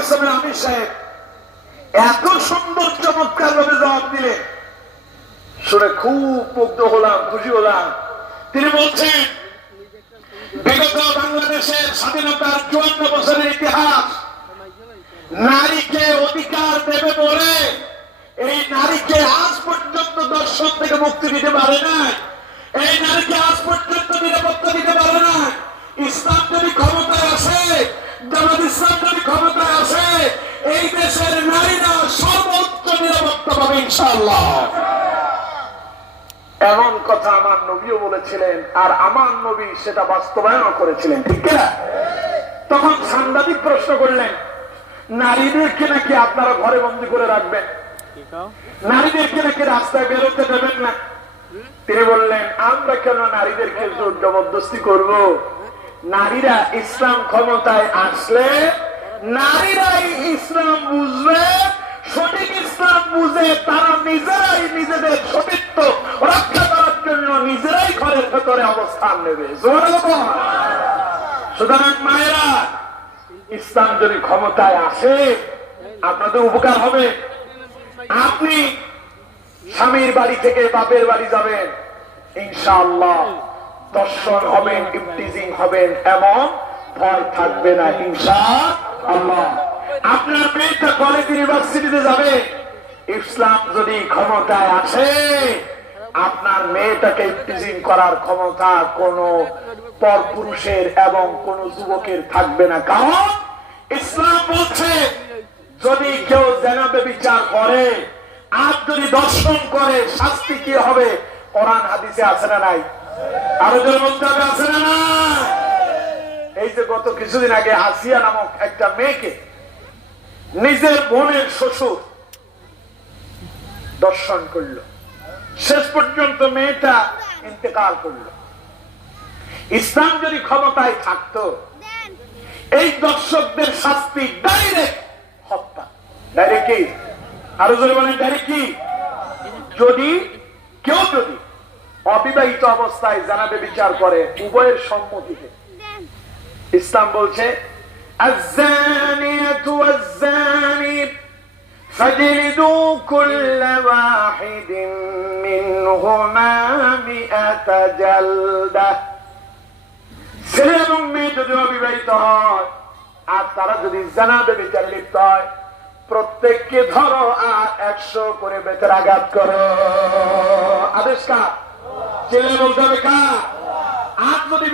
ইসলামের আমির সাহেব এত সুন্দর চমৎকার ভাবে জবাব দিলেন, শুনে খুব মুগ্ধ হলাম, খুশি হলাম। তিনি বলছেন, বিগত বাংলাদেশের স্বাধীনতার ৫৪ বছরের ইতিহাস, নারীকে অধিকার দেবে বলে এই নারীকে আজ পর্যন্ত দর্শন থেকে মুক্তি দিতে পারে না, এই নারীকে আজ পর্যন্ত নিরাপত্তা দিতে পারে না। ইসলাম যদি ক্ষমতায় আসে, জামাত ইসলাম যদি ক্ষমতায় আসে, এই দেশের নারীরা সর্বোচ্চ নিরাপত্তা পাবে ইনশাআল্লাহ। এমন কথা আমার নবীও বলেছিলেন, আর আমার নবী সেটা বাস্তবায়ন করেছিলেন, ঠিক না? তখন সাংবাদিক প্রশ্ন করলেন, নারীদেরকে নাকি আপনারা ঘরে বন্দী করে রাখবেন, নারীদেরকে নাকি রাস্তায় বেরোতে দেবেন না? তিনি বললেন, আমরা কেন নারীদেরকে জোর জবরদস্তি করব? নারীরা ইসলাম ক্ষমতায় আসলে নারীরাই ইসলাম বুঝবে, সঠিক ইসলাম বুঝে তারা নিজেরাই নিজেদের সতীত্ব রক্ষা করার জন্য নিজেরাই ঘরের ভেতরে অবস্থান নেবে। সুতরাং মায়েরা, ইসলাম যদি ক্ষমতায় আসে আপনাদের উপকার হবে। আপনি স্বামীর বাড়ি থেকে বাপের বাড়ি যাবেন, ইনশাআল্লাহ দর্শন হবেন, ইফতিজিং হবেন, এমন ভয় থাকবে না ইনশাআল্লাহ। আপনার মেয়েটা কলেজ ইউনিভার্সিটিতে যাবে, ইসলাম যদি ক্ষমতায় আসে আপনার মেয়েটাকে ইফতিজিং করার ক্ষমতা কোন পরপুরুষের এবং কোন যুবকের থাকবে না। কারণ ইসলাম বলছে, যদি কেউ জেনাবে বিচার করে আর যদি দর্শন করে শাস্তি কি হবে? কোরআন হাদিসে আছে না নাই? আরো জোরে বলতে হবে, আছে না না? এই যে গত কিছুদিন আগে আসিয়া নামক একটা মেয়েকে নিজের বোনের শ্বশুর দর্শন করলো, শেষ পর্যন্ত মেয়েটা ইন্তেকাল করলো। ইসলাম যদি ক্ষমতায় থাকতো এই দর্শকদের শাস্তি ডাইরেক্ট হত্যা। ডাইরেক্ট কি? আরো জোরে বলেন, ডাইরেক্ট কি? যদি কেউ যদি অবিবাহিত অবস্থায় জানাবে বিচার করে উভয়ের সম্মতিতে, ইসলাম বলছে আয-যানিয়াতু ওয়াজ-যানি ফাজলিদু কুল্লা ওয়াহিদিন মিনহুমা মিআতা জালদা। ছেলে এবং মেয়ে যদি অবিবাহিত হয় আর তারা যদি জানাবে বিচারে লিপ্ত হয়, প্রত্যেককে ধরো আর ১০০ করে বেতের আঘাত করো। আদেশ কার? ছেলে বলতে হবে কার? আর যদি